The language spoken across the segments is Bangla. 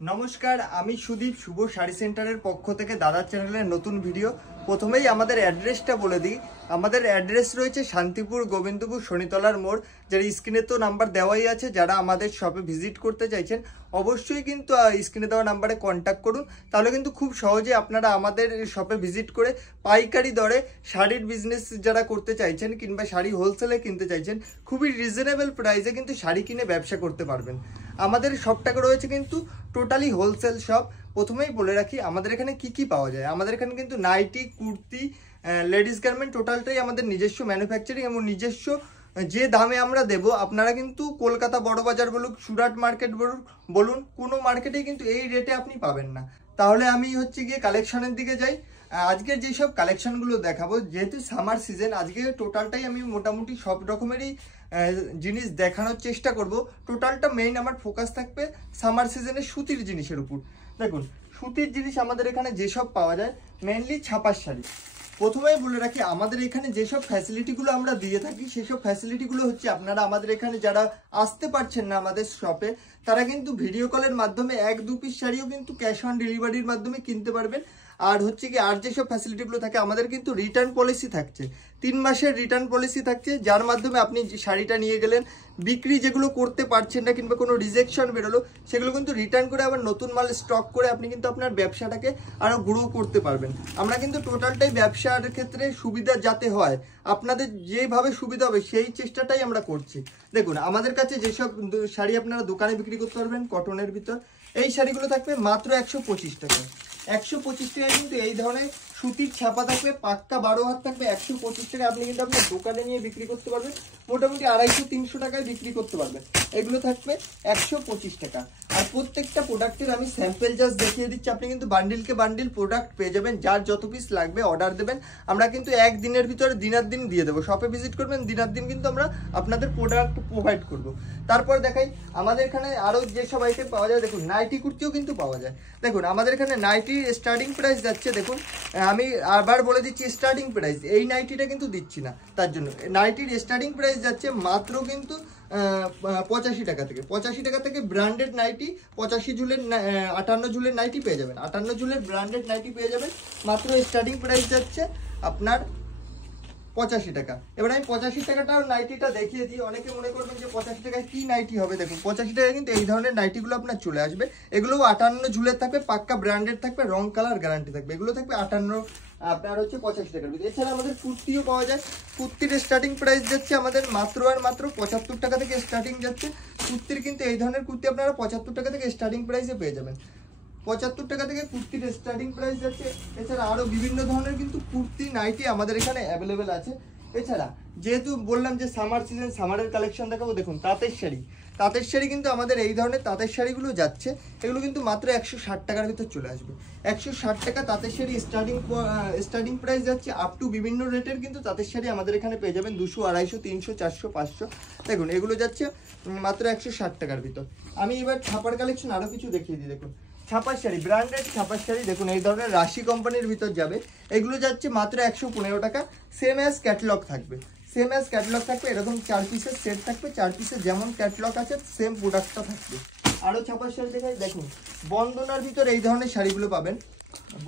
नमस्कार आमी सुदीप शुभ शाड़ी सेंटारेर पक्ष थेके दादार चैनेलेर नतून भिडियो। प्रथमेई आमादेर एड्रेसटा बोले दिई। आमादेर एड्रेस रयेछे शांतिपुर गोविंदपुर शनितलार मोड़, जार स्क्रिने तो नाम्बार देवाई आछे। जारा आमादेर शपे भिजिट करते चाइछेन अवश्यई किन्तु स्क्रिने देওয়া नाम्बारे कन्टैक्ट करुन, ताहले किन्तु खूब सहजे आपनारा आमादेर शपे भिजिट करे पाइकारी दरे शाड़िर बिजनेस जारा करते चाइछेन किंबा शाड़ी होलसेले किनते चाइछेन खूबই रिजनेबल प्राइसे किन्तु शाड़ी किने व्यवसा करते पारबेन। आमादेर शपटाके रयेछे किन्तु टोटाली होलसेल शप। प्रथमेই বলে রাখি আমাদের এখানে কি কি পাওয়া যায়। আমাদের এখানে কিন্তু নাইটি, কুর্তি, লেডিস গার্মেন্ট টোটালটাই আমাদের নিজস্ব ম্যানুফ্যাকচারিং এবং নিজস্ব যে দামে আমরা দেব আপনারা কিন্তু কলকাতা বড় বাজার বলুন, সুরাট মার্কেট বলুন, কোনো মার্কেটেই কিন্তু এই রেটে আপনি পাবেন না। তাহলে আমি গিয়ে কালেকশনের দিকে যাই। আজকের যে সব কালেকশনগুলো দেখাবো, যেহেতু সামার সিজন, আজকে টোটালটাই আমি মোটামুটি সব রকমেরই জিনিস দেখানোর চেষ্টা করব। টোটালটা মেইন আমার ফোকাস থাকবে সামার সিজনে সুতির জিনিসের উপর। দেখুন সুতির জিনিস আমাদের এখানে যেসব পাওয়া যায় মেইনলি ছাপার শাড়ি। প্রথমেই বলে রাখি আমাদের এখানে যেসব ফ্যাসিলিটিগুলো আমরা দিয়ে থাকি সেসব ফ্যাসিলিটিগুলো হচ্ছে আপনারা আমাদের এখানে যারা আসতে পারছেন না আমাদের শপে তারা কিন্তু ভিডিও কলের মাধ্যমে 1-2 পিস শাড়িও কিন্তু ক্যাশ অন ডেলিভারির মাধ্যমে কিনতে পারবেন। আর আর যেসব ফ্যাসিলিটিগুলো থাকে আমাদের কিন্তু রিটার্ন পলিসি থাকছে, 3 মাসের রিটার্ন পলিসি থাকছে, যার মাধ্যমে আপনি শাড়িটা নিয়ে গেলেন, বিক্রি যেগুলো করতে পারছেন না কিংবা কোনো রিজেকশন বেরোলো সেগুলো কিন্তু রিটার্ন করে আবার নতুন মাল স্টক করে আপনি কিন্তু আপনার ব্যবসাটাকে আরও গ্রো করতে পারবেন। আমরা কিন্তু টোটালটাই ব্যবসার ক্ষেত্রে সুবিধা যাতে হয় আপনাদের যেভাবে সুবিধা হবে সেই চেষ্টাটাই আমরা করছি। দেখুন আমাদের কাছে যেসব শাড়ি আপনারা দোকানে বিক্রি করতে পারবেন কটনের ভিতর, এই শাড়িগুলো থাকবে মাত্র 125 টাকা। 125 টাকা কিন্তু এই ধরনের সুতির ছাপা থাকবে, পাক্কা 12 হাত থাকবে। 125 টাকা আপনি কিন্তু আপনার দোকানে নিয়ে বিক্রি করতে পারবেন, মোটামুটি 250-300 টাকায় বিক্রি করতে পারবেন। এগুলো থাকবে 125 টাকা। আর প্রত্যেকটা প্রোডাক্টের আমি স্যাম্পল জাস্ট দেখিয়ে দিচ্ছি। আপনি কিন্তু বান্ডিলকে বান্ডিল প্রোডাক্ট পেয়ে যাবেন, যার যত পিস লাগবে অর্ডার দেবেন, আমরা কিন্তু একদিনের ভিতরে দিনার দিন দিয়ে দেবো। শপে ভিজিট করবেন দিনার দিন কিন্তু আমরা আপনাদের প্রোডাক্ট প্রোভাইড করব। তারপর দেখাই আমাদের এখানে আরও যেসব আইটেম পাওয়া যায়। দেখুন নাইটি কুর্তিও কিন্তু পাওয়া যায়। দেখুন আমাদের এখানে নাইটির স্টার্টিং প্রাইস যাচ্ছে, দেখুন আমি আবার বলে দিচ্ছি স্টার্টিং প্রাইস, এই নাইটিটা কিন্তু দিচ্ছি না, তার জন্য নাইটির স্টার্টিং প্রাইস যাচ্ছে মাত্র কিন্তু 85 টাকা থেকে। 85 টাকা থেকে ব্র্যান্ডেড নাইটি 85 ঝুলের 58 ঝুলের নাইটি পেয়ে যাবেন, 58 ঝুলের ব্র্যান্ডেড নাইটি পেয়ে যাবেন। মাত্র স্টার্টিং প্রাইস যাচ্ছে আপনার 85 টাকা। এবার আমি 85 টাকাটাও নাইটিটা দেখিয়ে দিই। অনেকে মনে করবেন যে 85 টাকায় কি নাইটি হবে। দেখুন 85 টাকায় কিন্তু এই ধরনের নাইটিগুলো আপনার চলে আসবে। এগুলো 58 ঝুলের থাকবে, পাক্কা ব্র্যান্ডেড থাকবে, রং কালার গ্যারান্টি থাকবে। এগুলো থাকবে 58 আপনার 85 টাকার ভিতরে। এছাড়া আমাদের কুর্তিও পাওয়া যায়। কুর্তির স্টার্টিং প্রাইস যাচ্ছে আমাদের মাত্র 75 টাকা থেকে স্টার্টিং যাচ্ছে কুর্তির। কিন্তু এই ধরনের কুর্তি আপনারা 75 টাকা থেকে স্টার্টিং প্রাইসে পেয়ে যাবেন। 75 টাকা থেকে কুর্তির স্টার্টিং প্রাইস যাচ্ছে। এছাড়া আরও বিভিন্ন ধরনের কিন্তু কুর্তি নাইটি আমাদের এখানে অ্যাভেলেবেল আছে। এছাড়া যেহেতু বললাম যে সামার সিজন, সামারের কালেকশন দেখাবো। দেখুন তাঁতের শাড়ি, তাঁতের শাড়ি কিন্তু আমাদের এই ধরনের তাঁতের শাড়িগুলো যাচ্ছে, এগুলো কিন্তু মাত্র 160 টাকার ভিতর চলে আসবে। 160 টাকা তাঁতের শাড়ি স্টার্টিং প্রাইস যাচ্ছে। আপ টু বিভিন্ন রেটের কিন্তু তাঁতের শাড়ি আমাদের এখানে পেয়ে যাবেন, 200, 250, 300, 400, 500। দেখুন এগুলো যাচ্ছে মাত্র 160 টাকার ভিতর। আমি এবার ছাপার কালেকশন আরও কিছু দেখিয়ে দিই। দেখুন ছাপার শাড়ি, ব্র্যান্ডেড ছাপার শাড়ি, দেখুন এই ধরনের রাশি কোম্পানির ভিতর যাবে, এগুলো যাচ্ছে মাত্র 115 টাকা। সেম অ্যাজ ক্যাটালগ থাকবে, সেম অ্যাজ ক্যাটালগ থাকবে। এরকম 4 পিসের সেট থাকবে, 4 পিসের যেমন ক্যাটালগ আছে সেম প্রোডাক্টটা থাকবে। আরও ছাপার শাড়ি দেখাই। দেখুন বন্দনার ভিতর এই ধরনের শাড়িগুলো পাবেন।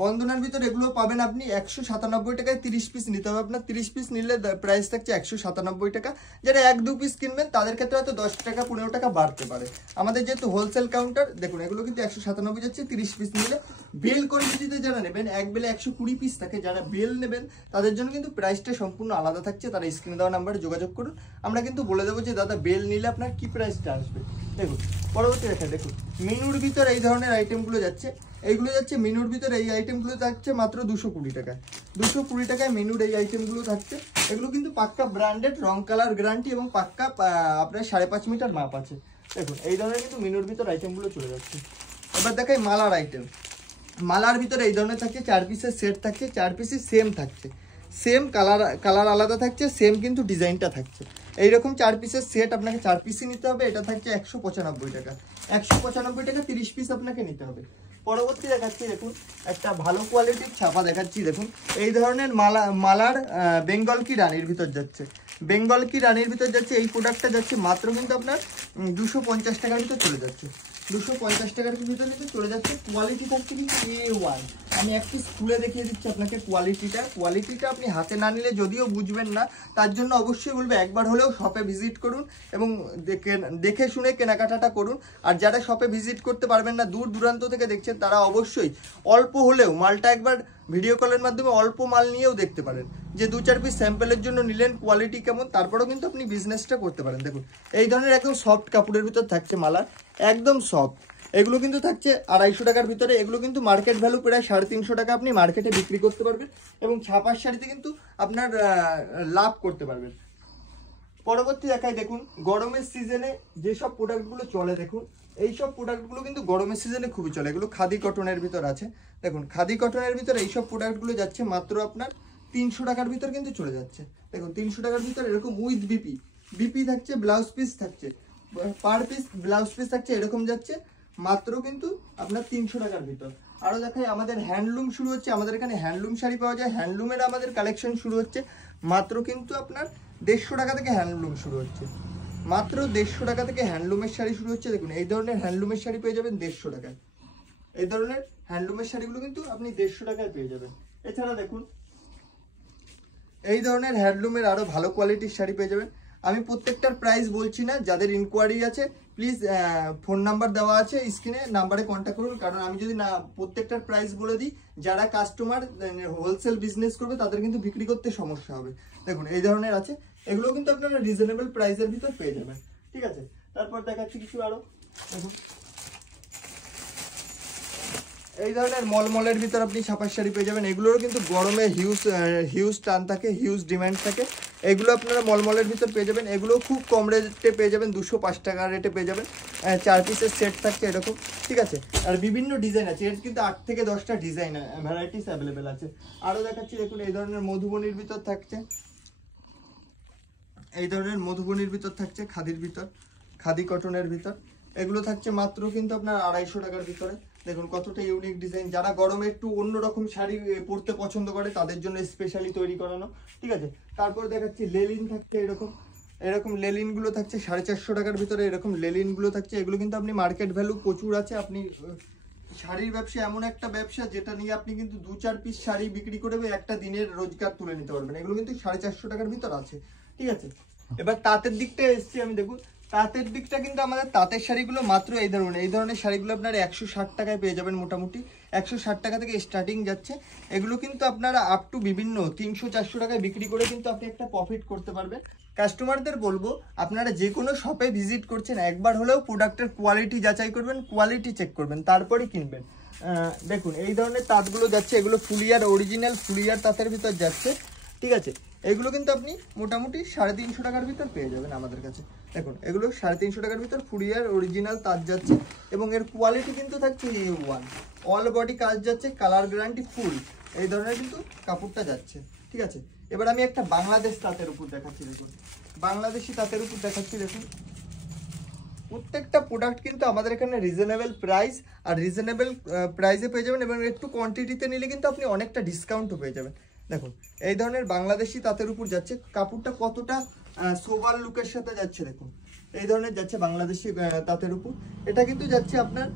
বন্দনার ভিতর এগুলো পাবেন আপনি 197 টাকায় 30 পিস নিতে হবে আপনার। 30 পিস নিলে প্রাইস থাকছে 197 টাকা। যারা 1-2 পিস কিনবেন তাদের ক্ষেত্রে হয়তো 10 টাকা 15 টাকা বাড়তে পারে। আমাদের যেহেতু হোলসেল কাউন্টার, দেখুন এগুলো কিন্তু 197 যাচ্ছে 30 পিস নিলে। বেল কোয়ান্টিটিতে যারা নেবেন, এক বেলে 120 পিস থাকে, যারা বেল নেবেন তাদের জন্য কিন্তু প্রাইসটা সম্পূর্ণ আলাদা থাকছে। তারা স্ক্রিনে দেওয়া নাম্বারে যোগাযোগ করুন, আমরা কিন্তু বলে দেবো যে দাদা বেল নিলে আপনার কি প্রাইসটা আসবে। দেখুন পরবর্তী রেখা, দেখুন মিনুর ভিতর এই ধরনের আইটেমগুলো যাচ্ছে, এইগুলো যাচ্ছে মিনুর ভিতরে। এই আইটেমগুলো থাকছে মাত্র 220 টাকায়। 220 টাকায় মিনুর এই আইটেমগুলো থাকছে। এগুলো কিন্তু পাক্কা ব্র্যান্ডেড, রং কালার গ্যারান্টি এবং পাক্কা আপনার 5.5 মিটার মাপ আছে। দেখুন এই ধরনের কিন্তু মিনুর ভিতর আইটেমগুলো চলে যাচ্ছে। এবার দেখাই মালার আইটেম। মালার ভিতরে এই ধরনের থাকছে 4 পিসের সেট থাকছে, 4 পিসই সেম থাকছে, সেম কালার আলাদা থাকছে, সেম কিন্তু ডিজাইনটা থাকছে। এইরকম 4 পিসের সেট আপনাকে 4 পিসই নিতে হবে। এটা থাকছে 195 টাকা। 195 টাকা 30 পিস আপনাকে নিতে হবে। পরবর্তী দেখাচ্ছি, দেখুন একটা ভালো কোয়ালিটির ছাপা দেখাচ্ছি। দেখুন এই ধরনের মালার বেঙ্গল কি রানীর ভিতর যাচ্ছে, বেঙ্গল কি রানীর ভিতর যাচ্ছে। এই প্রোডাক্টটা যাচ্ছে মাত্র কিন্তু আপনার 250 টাকার ভিতর চলে যাচ্ছে। 250 টাকার ভিতরে কিন্তু চলে যাচ্ছে। কোয়ালিটি থাকছে কিন্তু A1। আমি একটু খুলে দেখিয়ে দিচ্ছি আপনাকে কোয়ালিটিটা আপনি হাতে না নিলে যদিও বুঝবেন না, তার জন্য অবশ্যই বলবো একবার হলেও শপে ভিজিট করুন এবং দেখে শুনে কেনাকাটাটা করুন। আর যারা শপে ভিজিট করতে পারবেন না, দূর দূরান্ত থেকে দেখছেন, তারা অবশ্যই অল্প হলেও মালটা একবার ভিডিও কলের মাধ্যমে অল্প মাল নিয়েও দেখতে পারেন, যে 2-4 পিস স্যাম্পলের জন্য নিলেন, কোয়ালিটি কেমন, তারপরেও কিন্তু আপনি বিজনেসটা করতে পারেন। দেখুন এই ধরনের একদম সফট কাপড়ের ভিতর থাকছে মালার, একদম সফট। এগুলো কিন্তু থাকছে 250 টাকার ভিতরে। এগুলো কিন্তু মার্কেট ভ্যালু প্রায় 350 টাকা আপনি মার্কেটে বিক্রি করতে পারবেন এবং ছাপার শাড়িতে কিন্তু আপনার লাভ করতে পারবেন। পরবর্তী দেখাই, দেখুন গরমের সিজনে যেসব প্রোডাক্টগুলো চলে, দেখুন এইসব প্রোডাক্টগুলো কিন্তু গরমের সিজনে খুবই চলে। এগুলো খাদি কটনের ভিতর আছে। দেখুন খাদি কটনের ভিতরে এইসব প্রোডাক্টগুলো যাচ্ছে মাত্র আপনার 300 টাকার ভিতর কিন্তু চলে যাচ্ছে। দেখুন 300 টাকার ভিতর এরকম উইথ বিপি থাকছে, ব্লাউজ পিস থাকছে, পার পিস ব্লাউজ পিস থাকছে, এরকম যাচ্ছে মাত্র কিন্তু আপনার 300 টাকার ভিতর। আরও দেখাই, আমাদের হ্যান্ডলুম শুরু হচ্ছে। আমাদের এখানে হ্যান্ডলুম শাড়ি পাওয়া যায়। হ্যান্ডলুমের আমাদের কালেকশন শুরু হচ্ছে মাত্র কিন্তু আপনার 150 টাকা থেকে হ্যান্ডলুম শুরু হচ্ছে। মাত্র 150 টাকা থেকে হ্যান্ডলুমের শাড়ি শুরু হচ্ছে। দেখুন এই ধরনের হ্যান্ডলুমের শাড়ি পেয়ে যাবেন 150 টাকায়। এই ধরনের হ্যান্ডলুমের শাড়িগুলো কিন্তু আপনি 150 টাকায় পেয়ে যাবেন। এছাড়া দেখুন এই ধরনের হ্যান্ডলুমের আরও ভালো কোয়ালিটির শাড়ি পেয়ে যাবেন। আমি প্রত্যেকটার প্রাইস বলছি না, যাদের ইনকোয়ারি আছে প্লিজ ফোন নাম্বার দেওয়া আছে স্ক্রিনে, নাম্বারে কন্ট্যাক্ট করুন। কারণ আমি যদি না প্রত্যেকটার প্রাইস বলে দিই, যারা কাস্টমার হোলসেল বিজনেস করবে তাদের কিন্তু বিক্রি করতে সমস্যা হবে। দেখুন এই ধরনের আছে, এগুলো কিন্তু আপনারা রিজনেবল প্রাইসের ভিতর পেয়ে যাবেন। ঠিক আছে, তারপর দেখাচ্ছি কিছু আরও। দেখুন এই ধরনের মলমলের ভিতর আপনি ছাপার শাড়ি পেয়ে যাবেন। এগুলোরও কিন্তু গরমে হিউজ টান থাকে, হিউজ ডিমান্ড থাকে। এগুলো আপনারা মলমলের ভিতর পেয়ে যাবেন। এগুলো খুব কম রেটে পেয়ে যাবেন, 205 টাকা রেটে পেয়ে যাবেন। 4 পিসের সেট থাকছে এরকম। ঠিক আছে, আর বিভিন্ন ডিজাইন আছে। এর কিন্তু 8 থেকে 10টা ডিজাইন ভ্যারাইটিস অ্যাভেলেবেল আছে। আরও দেখাচ্ছি, দেখুন এই ধরনের মধুবনির ভিতর থাকছে, এই ধরনের মধুবনির ভিতর থাকছে খাদির ভিতর, খাদি কটনের ভিতর। এগুলো থাকছে মাত্র কিন্তু আপনার 250 টাকার ভিতরে। দেখুন কতটা ইউনিক ডিজাইন। যারা গরমে একটু অন্যরকম শাড়ি পরতে পছন্দ করে তাদের জন্য স্পেশালি তৈরি করানো। ঠিক আছে, তারপর দেখাচ্ছি লেলিন থাকছে এরকম লেলিনগুলো থাকছে 450 টাকার ভিতরে। এরকম লেলিনগুলো থাকছে। এগুলো কিন্তু আপনি মার্কেট ভ্যালু প্রচুর আছে। আপনি শাড়ির ব্যবসা এমন একটা ব্যবসা যেটা নিয়ে আপনি কিন্তু 2-4 পিস শাড়ি বিক্রি করে একটা দিনের রোজগার তুলে নিতে পারবেন। এগুলো কিন্তু 450 টাকার ভিতর আছে। ঠিক আছে, এবার তাঁতের দিকটা এসছি আমি। দেখুন তাঁতের দিকটা কিন্তু আমাদের তাঁতের শাড়িগুলো মাত্র এই ধরনের শাড়িগুলো আপনারা 160 টাকায় পেয়ে যাবেন। মোটামুটি 160 টাকা থেকে স্টার্টিং যাচ্ছে। এগুলো কিন্তু আপনারা আপ টু বিভিন্ন 300-400 টাকায় বিক্রি করে কিন্তু আপনি একটা প্রফিট করতে পারবেন। কাস্টমারদের বলবো, আপনারা যে কোনো শপে ভিজিট করছেন একবার হলেও প্রোডাক্টের কোয়ালিটি যাচাই করবেন, কোয়ালিটি চেক করবেন, তারপরে কিনবেন। দেখুন এই ধরনের তাঁতগুলো যাচ্ছে, এগুলো ফুলিয়ার অরিজিনাল ফুলিয়ার তাঁতের ভিতর যাচ্ছে। ঠিক আছে, এগুলো কিন্তু আপনি মোটামুটি 350 টাকার ভিতর পেয়ে যাবেন আমাদের কাছে। দেখুন এগুলো 350 টাকার ভিতর ফুলিয়ার অরিজিনাল তাঁত যাচ্ছে এবং এর কোয়ালিটি কিন্তু থাকছে A1। অল বডি কাজ যাচ্ছে, কালার গ্যারান্টি ফুল। এই ধরনের কিন্তু কাপড়টা যাচ্ছে। ঠিক আছে, এবার আমি একটা বাংলাদেশ তাঁতের উপর দেখাচ্ছি। দেখুন বাংলাদেশি তাঁতের উপর দেখাচ্ছি। দেখুন প্রত্যেকটা প্রোডাক্ট কিন্তু আমাদের এখানে রিজনেবল প্রাইস, আর রিজনেবল প্রাইসে পেয়ে যাবেন এবং একটু কোয়ান্টিটিতে নিলে কিন্তু আপনি অনেকটা ডিসকাউন্টও পেয়ে যাবেন। দেখুন এই ধরনের বাংলাদেশি তাঁতের উপর যাচ্ছে, কাপড়টা কতটা সোবার লুকের সাথে যাচ্ছে। দেখুন এই ধরনের যাচ্ছে বাংলাদেশি তাঁতের উপর। এটা কিন্তু যাচ্ছে আপনার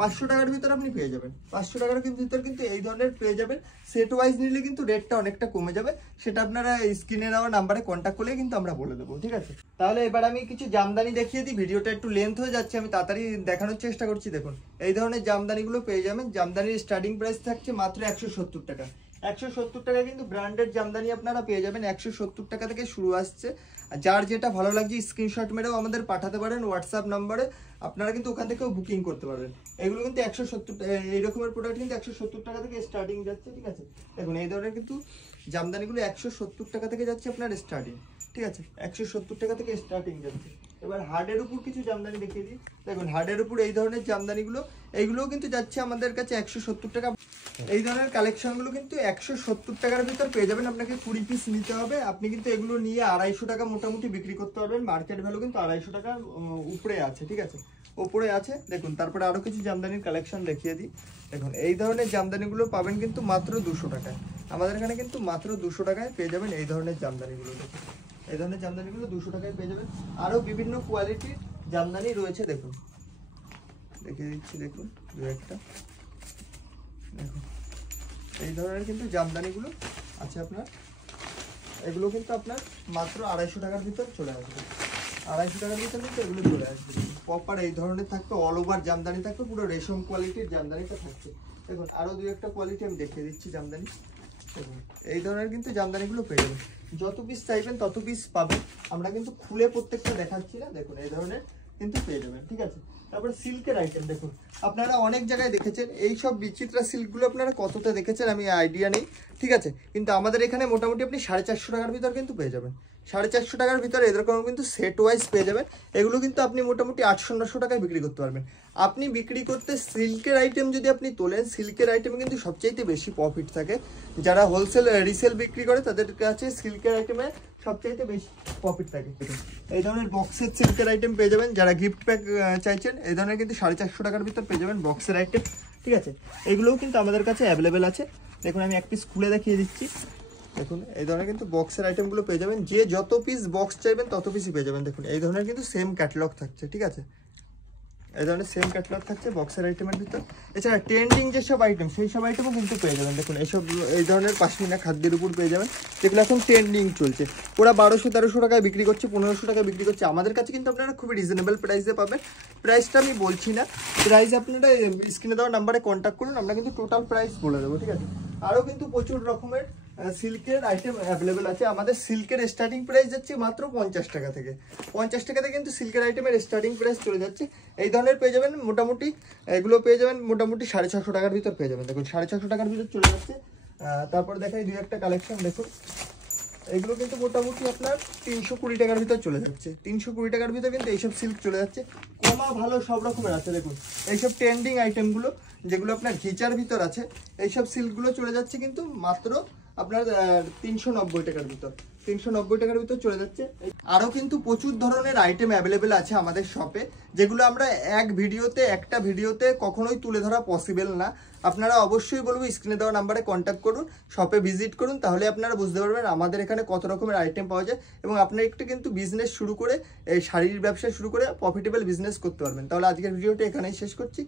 500 টাকার ভিতর আপনি পেয়ে যাবেন। 500 টাকার ভিতর কিন্তু এই ধরনের পেয়ে যাবেন। সেট ওয়াইজ নিলে কিন্তু রেটটা অনেকটা কমে যাবে, সেটা আপনারা স্ক্রিনে নেওয়া নাম্বারে কন্ট্যাক্ট করলে কিন্তু আমরা বলে দেবো। ঠিক আছে, তাহলে এবার আমি কিছু জামদানি দেখিয়ে দিই। ভিডিওটা একটু লেন্থ হয়ে যাচ্ছে, আমি তাড়াতাড়ি দেখানোর চেষ্টা করছি। দেখুন এই ধরনের জামদানিগুলো পেয়ে যাবেন। জামদানির স্টার্টিং প্রাইস থাকছে মাত্র 170 টাকা। 170 টাকা কিন্তু ব্র্যান্ডেড জামদানি আপনারা পেয়ে যাবেন। 170 টাকা থেকে শুরু আসছে। যার যেটা ভালো লাগছে স্ক্রিনশট মেরেও আমাদের পাঠাতে পারেন হোয়াটসঅ্যাপ নম্বরে, আপনারা কিন্তু ওখান থেকেও বুকিং করতে পারবেন। এগুলো কিন্তু 170 এই রকমের প্রোডাক্ট কিন্তু 170 টাকা থেকে স্টার্টিং যাচ্ছে। ঠিক আছে, দেখুন এই ধরনের কিন্তু জামদানিগুলো 170 টাকা থেকে যাচ্ছে আপনার স্টার্টিং। ঠিক আছে, 170 টাকা থেকে স্টার্টিং যাচ্ছে। এবার হার্ডের উপর কিছু জামদানি দেখিয়ে দিই। দেখুন হার্ডের উপর এই ধরনের জামদানিগুলো, এইগুলোও কিন্তু যাচ্ছে আমাদের কাছে 170 টাকা। এই ধরনের কালেকশনগুলো কিন্তু 170 টাকার ভিতর পেয়ে যাবেন। আপনাকে 20 পিস নিতে হবে। আপনি কিন্তু এগুলো নিয়ে 250 টাকা মোটামুটি বিক্রি করতে পারবেন। মার্কেট ভ্যালু কিন্তু 250 টাকার উপরে আছে। ঠিক আছে, উপরে আছে। দেখুন তারপরে আরও কিছু জামদানির কালেকশন দেখিয়ে দিই। দেখুন এই ধরনের জামদানিগুলো পাবেন কিন্তু মাত্র 200 টাকায়। আমাদের এখানে কিন্তু মাত্র 200 টাকায় পেয়ে যাবেন এই ধরনের জামদানিগুলো। দেখুন এই ধরনের জামদানিগুলো 200 টাকায় পেয়ে যাবেন। আরও বিভিন্ন কোয়ালিটির জামদানি রয়েছে। দেখুন দেখিয়ে দিচ্ছি, দেখুন দু একটা, দেখুন এই ধরনের কিন্তু জামদানিগুলো আছে আপনার। এগুলো কিন্তু আপনার মাত্র 250 টাকার ভিতর চলে আসবে, 250 টাকার ভিতর কিন্তু এগুলো চলে আসবে। প্রপার এই ধরনের থাকবে, অল ওভার জামদানি থাকবে, পুরো রেশম কোয়ালিটির জামদানিটা থাকছে। দেখুন আরও দু একটা কোয়ালিটি আমি দেখিয়ে দিচ্ছি জামদানি। দেখুন এই ধরনের কিন্তু জামদানিগুলো পেয়ে যাবেন, যত পিস চাইবেন তত পিস পাবেন। আমরা কিন্তু খুলে প্রত্যেকটা দেখাচ্ছি না, দেখুন এই ধরনের কিন্তু পেয়ে যাবেন, ঠিক আছে। তারপর সিল্কের আইটেম দেখুন, আপনারা অনেক জায়গায় দেখেছেন এই সব বিচিত্রা সিল্কগুলো, আপনারা কতটা দেখেছেন আমি আইডিয়া নেই, ঠিক আছে। কিন্তু আমাদের এখানে মোটামুটি আপনি 450 টাকার ভিতর কিন্তু পেয়ে যাবেন, 450 টাকার ভিতরে এরকম কিন্তু সেট ওয়াইজ পেয়ে যাবেন। এগুলো কিন্তু আপনি মোটামুটি 800-900 টাকায় বিক্রি করতে পারবেন। আপনি বিক্রি করতে সিল্কের আইটেম যদি আপনি তোলেন, সিল্কের আইটেমে কিন্তু সবচাইতে বেশি প্রফিট থাকে। যারা হোলসেল রিসেল বিক্রি করে তাদের কাছে সিল্কের আইটেমে সবচাইতে বেশি প্রফিট থাকে। এই ধরনের বক্সের সিল্কের আইটেম পেয়ে যাবেন, যারা গিফট প্যাক চাইছেন এই ধরনের কিন্তু 450 টাকার ভিতর পেয়ে যাবেন বক্সের আইটেম, ঠিক আছে। এগুলোও কিন্তু আমাদের কাছে অ্যাভেলেবেল আছে। দেখুন আমি এক পিস খুলে দেখিয়ে দিচ্ছি, দেখুন এই ধরনের কিন্তু বক্সের আইটেমগুলো পেয়ে যাবেন, যে যত পিস বক্স চাইবেন তত পিসই পেয়ে যাবেন। দেখুন এই ধরনের কিন্তু সেম ক্যাটালগ থাকছে, ঠিক আছে, এই ধরনের সেম ক্যাটালগ থাকছে বক্সের আইটেমের ভিতর। এছাড়া ট্রেন্ডিং যেসব আইটেম সেই সব আইটেমও কিন্তু পেয়ে যাবেন। দেখুন এইসব এই ধরনের পাশমিনা খাদ্যের উপর পেয়ে যাবেন, যেগুলো এখন ট্রেন্ডিং চলছে। ওরা 1200-1300 টাকায় বিক্রি করছে, 1500 টাকায় বিক্রি করছে। আমাদের কাছে কিন্তু আপনারা খুবই রিজনেবল প্রাইসে পাবেন। প্রাইসটা আমি বলছি না, প্রাইস আপনারা স্ক্রিনে দেওয়া নাম্বারে কন্ট্যাক্ট করুন, আমরা কিন্তু টোটাল প্রাইস বলে দেবো, ঠিক আছে। আরও কিন্তু প্রচুর রকমের সিল্কের আইটেম অ্যাভেলেবেল আছে। আমাদের সিল্কের স্টার্টিং প্রাইস যাচ্ছে মাত্র 50 টাকা থেকে, 50 টাকা থেকে কিন্তু সিল্কের আইটেমের স্টার্টিং প্রাইস চলে যাচ্ছে। এই ধরনের পেয়ে যাবেন মোটামুটি, এগুলো পেয়ে যাবেন মোটামুটি 650 টাকার ভিতর পেয়ে যাবেন। দেখুন 650 টাকার ভিতর চলে যাচ্ছে। তারপর দেখাই দুই একটা কালেকশন, দেখুন এগুলো কিন্তু মোটামুটি আপনার 320 টাকার ভিতর চলে যাচ্ছে, 320 টাকার ভিতর কিন্তু এইসব সিল্ক চলে যাচ্ছে। কমা ভালো সব রকমের আছে। দেখুন এইসব ট্রেন্ডিং আইটেমগুলো যেগুলো আপনার ঘিচার ভিতর আছে, এইসব সিল্কগুলো চলে যাচ্ছে কিন্তু মাত্র আপনার 390 টাকার ভিতর, 390 টাকার ভিতর চলে যাচ্ছে। আরও কিন্তু প্রচুর ধরনের আইটেম অ্যাভেলেবেল আছে আমাদের শপে, যেগুলো আমরা একটা ভিডিওতে কখনোই তুলে ধরা পসিবল না। আপনারা অবশ্যই বলবো স্ক্রিনে দেওয়া নাম্বারে কন্ট্যাক্ট করুন, শপে ভিজিট করুন, তাহলে আপনারা বুঝতে পারবেন আমাদের এখানে কত রকমের আইটেম পাওয়া যায়, এবং আপনারা একটু কিন্তু বিজনেস শুরু করে, এই শাড়ির ব্যবসা শুরু করে প্রফিটেবল বিজনেস করতে পারবেন। তাহলে আজকের ভিডিওটা এখানেই শেষ করছি।